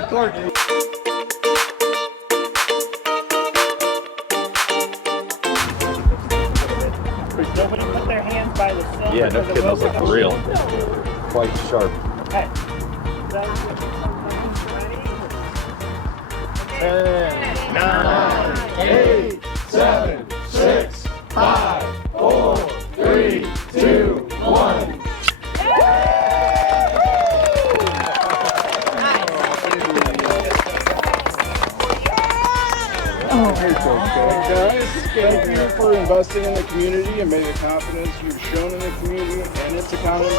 that cork. Nobody put their hands by the cylinder. Yeah, no kidding, those look for real. Quite sharp. Okay. 10, 9, 8, 7, 6, 5, 4, 3, 2, 1. Guys, thank you for investing in the community and may the confidence you've shown in the community and its economy be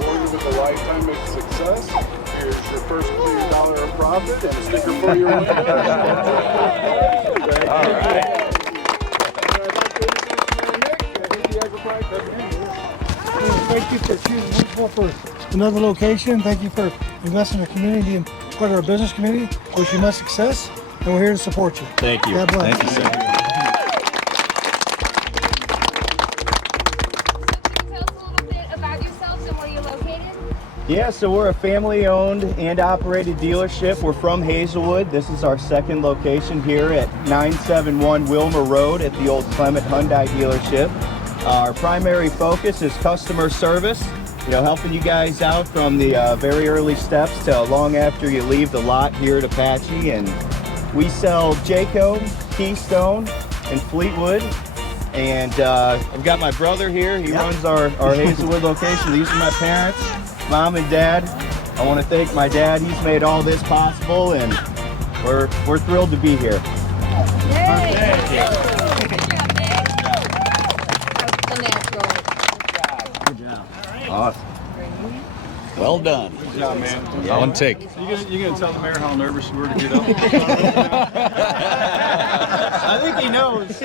rewarded with a lifetime of success. Here's your first $1 million of profit and a sticker for your window. All right. Thank you for choosing Wentzville for another location. Thank you for investing in the community and part of our business community. Wish you much success, and we're here to support you. Thank you. God bless. Thank you, sir. Tell us a little bit about yourselves and where you're located. Yeah, so we're a family-owned and operated dealership. We're from Hazelwood. This is our second location here at 971 Wilmer Road at the old Clement Hyundai dealership. Our primary focus is customer service, helping you guys out from the very early steps to long after you leave the lot here at Apache. And we sell Jayco, Keystone, and Fleetwood. And I've got my brother here. He runs our Hazelwood location. These are my parents, Mom and Dad. I want to thank my dad. He's made all this possible, and we're thrilled to be here. Yay! Thank you. The natural. Awesome. Well done. Good job, man. Yeah. One take. You gonna tell the mayor how nervous you were to get up? I think he knows.